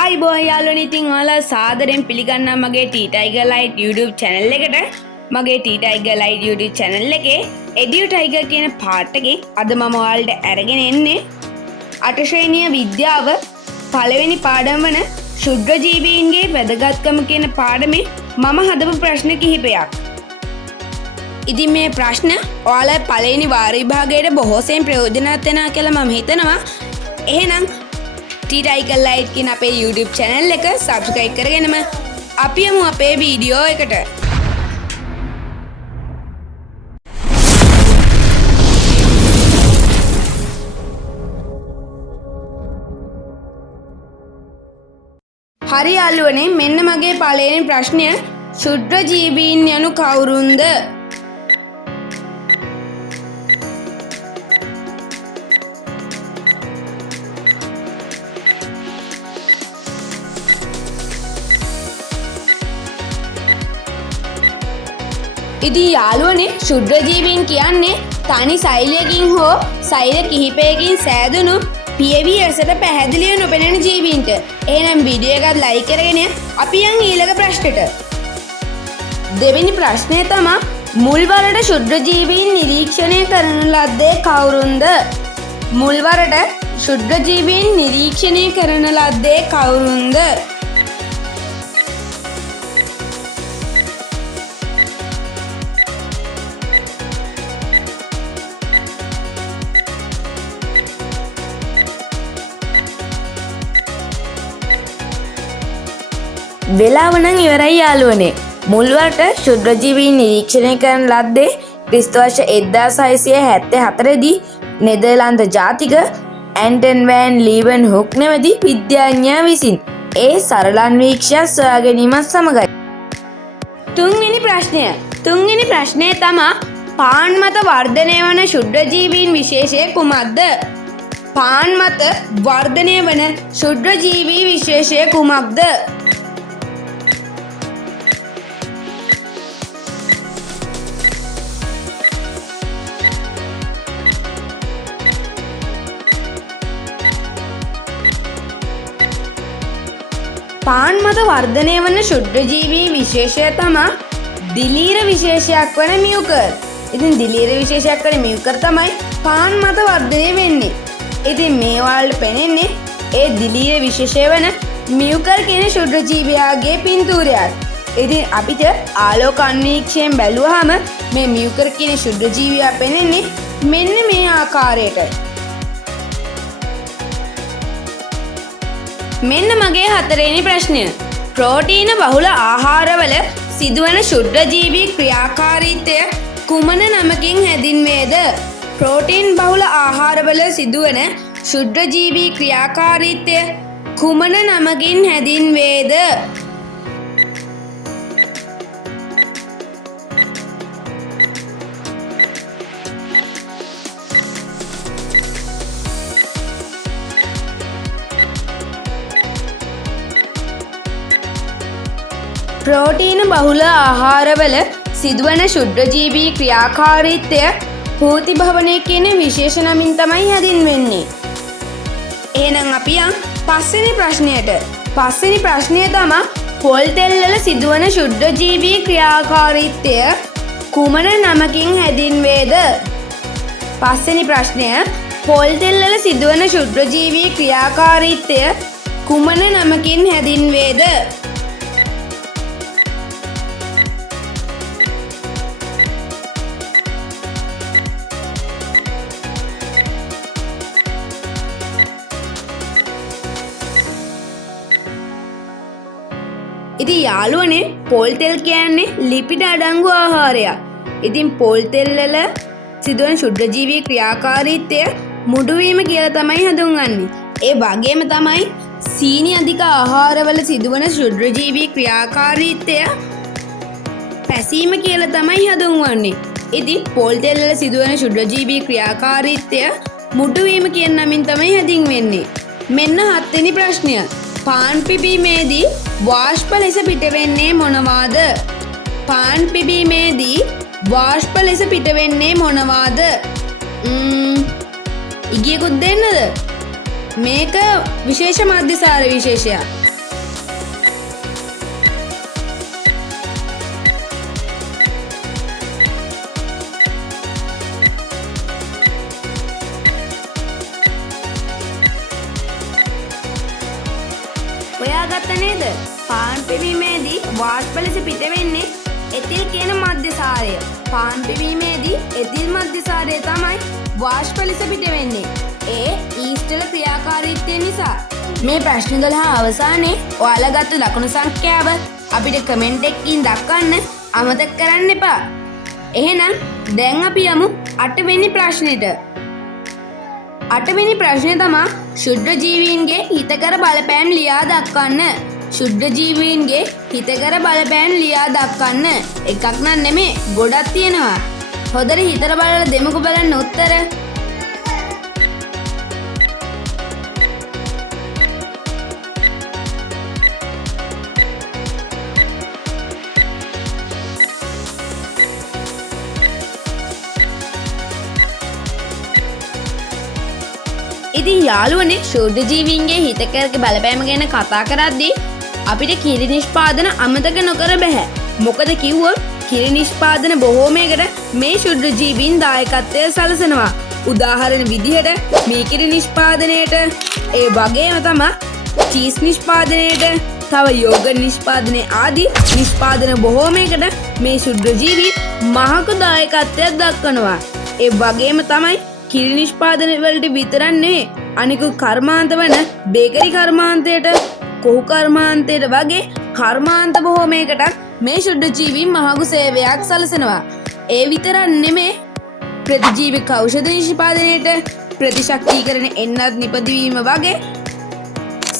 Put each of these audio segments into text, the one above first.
ආයිබෝන් යාළුවනේ ඉතින් ඔයාලා සාදරයෙන් පිළිගන්නවා මගේ T Tiger Light YouTube channel එකට. මගේ T Tiger Light YouTube channel එකේ Edu Tiger කියන පාර්ට් එකෙන් අද මම ඔයාලට අරගෙන එන්නේ 8 ශ්‍රේණිය විද්‍යාව පළවෙනි පාඩම වන ශුද්‍රජීවීන්ගේ වැදගත්කම කියන පාඩමේ මම හදපු ප්‍රශ්න කිහිපයක්. ඉතින් මේ ප්‍රශ්න ඔයාලා පළවෙනි වාර විභාගයේ බොහෝසෙන් ප්‍රයෝජනවත් වෙනවා කියලා මම හිතනවා. එහෙනම් T Tiger Light කියන අපේ YouTube channel එක subscribe කරගෙනම අපි යමු අපේ වීඩියෝ එකට. හරි යාළුවනේ, මෙන්න මගේ පළවෙනි ප්‍රශ්නය. ශුද්‍රජීවීන් යනු කවුරුන්ද? ඉතින් යාළුවනේ, ශුද්‍රජීවීන් කියන්නේ තනි සෛලයකින් හෝ සෛල කිහිපයකින් සෑදුණු පියවි ඇසට පැහැදිලිව නොපෙනෙන ජීවීන්ට. එහෙනම් වීඩියෝ එකත් ලයික් කරගෙන අපි යන් ඊළඟ ප්‍රශ්නෙට. දෙවෙනි ප්‍රශ්නය තමයි මුල්වරට ශුද්‍රජීවීන් නිරීක්ෂණය කරන ලද්දේ කවුරුන්ද? මුල්වරට ශුද්‍රජීවීන් නිරීක්ෂණය කරන ලද්දේ කවුරුන්ද? වෙලාව නම් ඉවරයි යාළුවනේ. මුල්වරට ශුද්‍රජීවීන් නිරීක්ෂණය කරන ලද්දේ ක්‍රිස්තු වර්ෂ 1674 දී නෙදර්ලන්ත ජාතික ඇන්ටන් වෑන් ලීවන්හුක් නැමැති විද්‍යාඥයා විසින් ඒ සරලන්වීක්ෂයක් සොයා ගැනීමත් සමගයි. තුන්වෙනි ප්‍රශ්නය තමයි පාන් මත වර්ධනය වන ශුද්‍රජීවීන් විශේෂය කුමක්ද? පාන් මත වර්ධනය වන ශුද්‍රජීවී විශේෂය කුමක්ද? පාන් මත වර්ධනය වන ශුද්‍රජීවී විශේෂය තමයි දිලීර විශේෂයක් වන මියුකර්. ඉතින් දිලීර විශේෂයක් වන මියුකර් තමයි පාන් මත වර්ධනය වෙන්නේ. ඉතින් මේ වලට පෙනෙන්නේ ඒ දිලීර විශේෂය වන මියුකර් කියන ශුද්‍රජීවියාගේ පින්තූරයක්. ඉතින් අපිට ආලෝක අන්වීක්ෂයෙන් බැලුවාම මේ මියුකර් කියන ශුද්‍රජීවියා පෙනෙන්නේ මෙන්න මේ ආකාරයට. මෙන්න මගේ හතරවෙනි ප්‍රශ්නය. ප්‍රෝටීන බහුල ආහාරවල සිදුවන ශුද්‍රජීවී ක්‍රියාකාරීත්වය කුමන නමකින් හැඳින්වේද? ප්‍රෝටීන් බහුල ආහාරවල සිදුවන ශුද්‍රජීවී ක්‍රියාකාරීත්වය කුමන නමකින් හැඳින්වේද? ප්‍රෝටීන බහුල ආහාරවල සිදුවන ශුද්‍රජීවී ක්‍රියාකාරීත්වය පූතිභවනය කියන විශේෂ නමින් තමයි හැඳින්වෙන්නේ. එහෙනම් අපි යන් පස්වෙනි ප්‍රශ්නයට. පස්වෙනි ප්‍රශ්නය තමයි පොල් තෙල්වල සිදුවන ශුද්‍රජීවී ක්‍රියාකාරීත්වය කුමන නමකින් හැඳින්වේද? පස්වෙනි ප්‍රශ්නය පොල් තෙල්වල සිදුවන ශුද්‍රජීවී ක්‍රියාකාරීත්වය කුමන නමකින් හැඳින්වේද? ඉතින් යාළුවනේ, පොල් තෙල් කියන්නේ ලිපිඩ අඩංගු ආහාරයක්. ඉතින් පොල් තෙල් වල සිදුවන ශුද්‍රජීවී ක්‍රියාකාරීත්වය මුඩුවීම කියලා තමයි හඳුන්වන්නේ. ඒ වගේම තමයි සීනි අධික ආහාරවල සිදුවන ශුද්‍රජීවී ක්‍රියාකාරීත්වය පැසීම කියලා තමයි හඳුන්වන්නේ. ඉතින් පොල් තෙල් වල සිදුවන ශුද්‍රජීවී ක්‍රියාකාරීත්වය මුඩුවීම කියන නමින් තමයි හැඳින්වෙන්නේ. මෙන්න හත්වෙනි ප්‍රශ්නය. පාන් පිබීමේදී වාෂ්ප ලෙස පිටවෙන්නේ මොනවාද? පාන් පිබීමේදී වාෂ්ප ලෙස පිටවෙන්නේ මොනවාද? ඉගියකුත් දෙන්නද? මේක විශේෂ මධ්‍යසාර විශේෂයක්. හොයාගත්ත නේද? පාන් පිපීමේදී වාෂ්ප ලෙස පිට වෙන්නේ එතිල් කියන මධ්‍යසාරය. පාන් පිපීමේදී එතිල් මධ්‍යසාරය තමයි වාෂ්ප ලෙස පිට වෙන්නේ. ඒ ඊස්ට් වල ක්‍රියාකාරීත්වය නිසා. මේ ප්‍රශ්න 12 අවසානයේ ඔයාලා ගත්ත ලකුණු සංඛ්‍යාව අපිට කමෙන්ට් එකකින් දක්වන්න අමතක කරන්න එපා. එහෙනම් දැන් අපි යමු 8 වෙනි ප්‍රශ්නෙට. 8 වෙනි ප්‍රශ්නේ තමයි ශුද්‍ර ජීවීන්ගේ හිතකර බලපෑම් ලියා දක්වන්න. ශුද්‍ර ජීවීන්ගේ හිතකර බලපෑම් ලියා දක්වන්න. එකක් නන් නෙමෙයි ගොඩක් තියෙනවා. හොඳට හිතලා බලලා දෙමුකෝ බලන්න උත්තර. ඉතින් යාළුවනේ ශුද්‍ර ජීවීන්ගේ හිතකරක බලපෑම ගැන කතා කරද්දී අපිට කිරි නිෂ්පාදන අමතක නොකර බෑ. මොකද කිව්වොත් කිරි නිෂ්පාදන බොහෝමයකට මේ ශුද්‍ර ජීවීන් දායකත්වය සලසනවා. උදාහරණ විදිහට මේ කිරි නිෂ්පාදනයේට ඒ වගේම තමයි චීස් නිෂ්පාදනයේට තව යෝගර්ට් නිෂ්පාදනයේ ආදී නිෂ්පාදන බොහෝමයකට මේ ශුද්‍ර ජීවී මහඟු දායකත්වයක් දක්වනවා. ඒ වගේම තමයි කිරි නිෂ්පාදන වලට විතරක් නෙවෙයි අනිකුත් කර්මාන්ත වන බේකරි කර්මාන්තයට කොහු කර්මාන්තයට වගේ කර්මාන්ත බොහෝමයකටත් මේ ශුද්‍ර ජීවීන් මහඟු සේවයක් සලසනවා. ඒ විතරක් නෙමෙයි ප්‍රතිජීවක ඖෂධ නිෂ්පාදනයට ප්‍රතිශක්තිකරණ එන්නත් නිපදවීම වගේ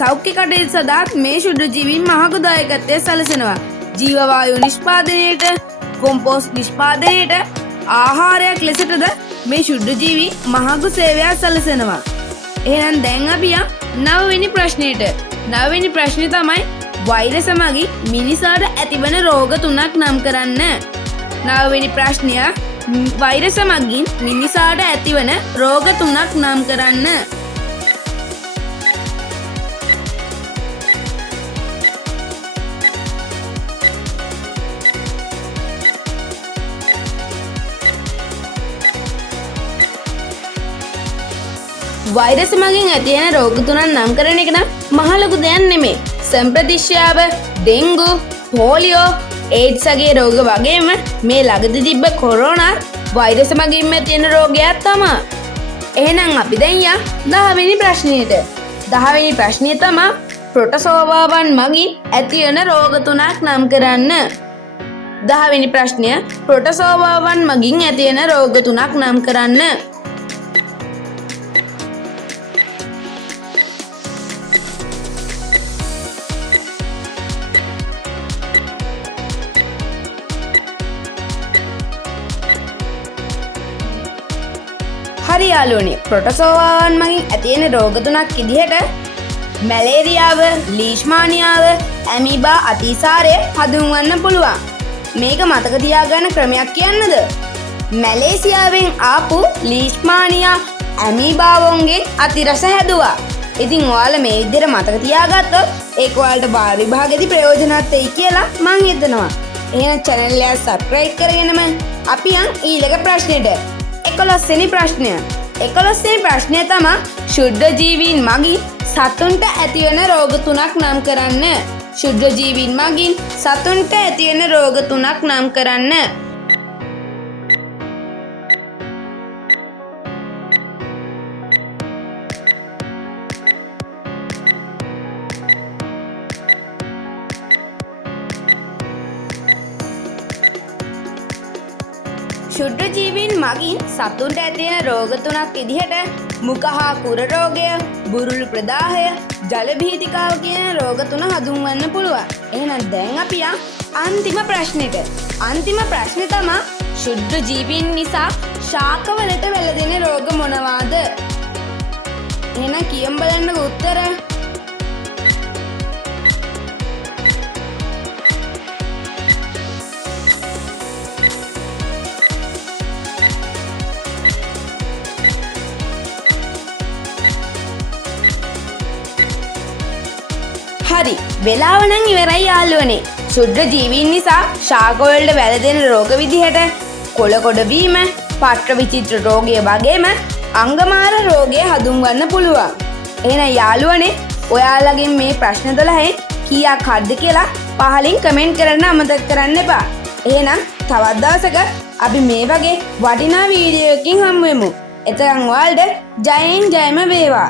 සෞඛ්‍ය කටයුතු සඳහා මේ ශුද්‍ර ජීවීන් මහඟු දායකත්වය සලසනවා. ජීව වායු නිෂ්පාදනයට කොම්පෝස්ට් නිෂ්පාදනයට ආහාරයක් ලෙසටද මේ ශුද්‍ර ජීවී මහඟු සේවයක් සලසනවා. එහෙනම් දැන් අපි යමු 9 වෙනි ප්‍රශ්නෙට. 9 වෙනි ප්‍රශ්නේ තමයි වෛරස මගින් මිනිසාට ඇතිවන රෝග 3ක් නම් කරන්න. 9 වෙනි ප්‍රශ්නය වෛරස මගින් මිනිසාට ඇතිවන රෝග 3ක් නම් කරන්න. වෛරස මගින් ඇතිවන රෝග 3ක් නම් කරන එක නම් මහ ලොකු දෙයක් නෙමෙයි. සම්ප්‍රදිශ්‍යාව, ඩෙන්ගු, පෝලියෝ, ඒඩ්ස් වගේ රෝග වගේම මේ ළඟදී තිබ්බ කොරෝනා වෛරස මගින් ඇතිවන රෝගයක් තමයි. එහෙනම් අපි දැන් යමු 10 වෙනි ප්‍රශ්නෙට. 10 වෙනි ප්‍රශ්නේ තමයි ප්‍රොටෝසෝවාවන් මගින් ඇතිවන රෝග 3ක් නම් කරන්න. 10 වෙනි ප්‍රශ්නය ප්‍රොටෝසෝවාවන් මගින් ඇතිවන රෝග 3ක් නම් කරන්න. හරි යාළුවනේ ප්‍රොටෝසෝවාවන් මගින් ඇතිවන රෝග 3ක් විදිහට මැලේරියාව, ලීෂ්මානියාව, ඇමීබා අතිසාරය හඳුන්වන්න පුළුවන්. මේක මතක තියාගන්න ක්‍රමයක් කියන්නද? මැලේසියාවෙන් ආපු ලීෂ්මානියා ඇමීබාවොන්ගෙන් අතිරස හැදුවා. ඉතින් ඔයාලා මේ විදිහට මතක තියාගත්තොත් ඒක ඔයාලට බාහිර විභාගෙදී ප්‍රයෝජනවත් වෙයි කියලා මං හිතනවා. එහෙනම් channel එක subscribe කරගෙනම අපි යන් ඊළඟ ප්‍රශ්නෙට. 11 වෙනි ප්‍රශ්නය. 11 වෙනි ප්‍රශ්නය තමයි ශුද්‍ර ජීවීන් මගින් සතුන්ට ඇතිවන රෝග 3ක් නම් කරන්න. ශුද්‍ර ජීවීන් මගින් සතුන්ට ඇතිවන රෝග 3ක් නම් කරන්න. ශුද්‍ර ජීවීන් මගින් සතුන්ට ඇතිවන රෝග 3ක් විදිහට මුඛ හා කුර රෝගය, බුරුළු ප්‍රදාහය, ජල භීතිකාව කියන රෝග 3 හඳුන්වන්න පුළුවන්. එහෙනම් දැන් අපි අන්තිම ප්‍රශ්නෙට. අන්තිම ප්‍රශ්නේ තමයි ශුද්‍ර ජීවීන් නිසා ශාකවලට වැළඳෙන රෝග මොනවාද? එහෙනම් කියමු බලන්නකෝ උත්තර. හරි වෙලාව නම් ඉවරයි යාළුවනේ. ශුද්‍ර ජීවීන් නිසා ශාක වලට වැළඳෙන රෝග විදිහට කොළ කොට වීම, පත්‍ර විචිත්‍ර රෝගය වගේම අංගමාර රෝගය හඳුන්වන්න පුළුවන්. එහෙනම් යාළුවනේ ඔයාලගෙන් මේ ප්‍රශ්න 12න් කීයක් හරිද කියලා පහලින් කමෙන්ට් කරන්න අමතක කරන්න එපා. එහෙනම් තවත් දවසක අපි මේ වගේ වටිනා වීඩියෝ එකකින් හමු වෙමු. එතකන් ඔයාලට ජයෙන් ජයම වේවා.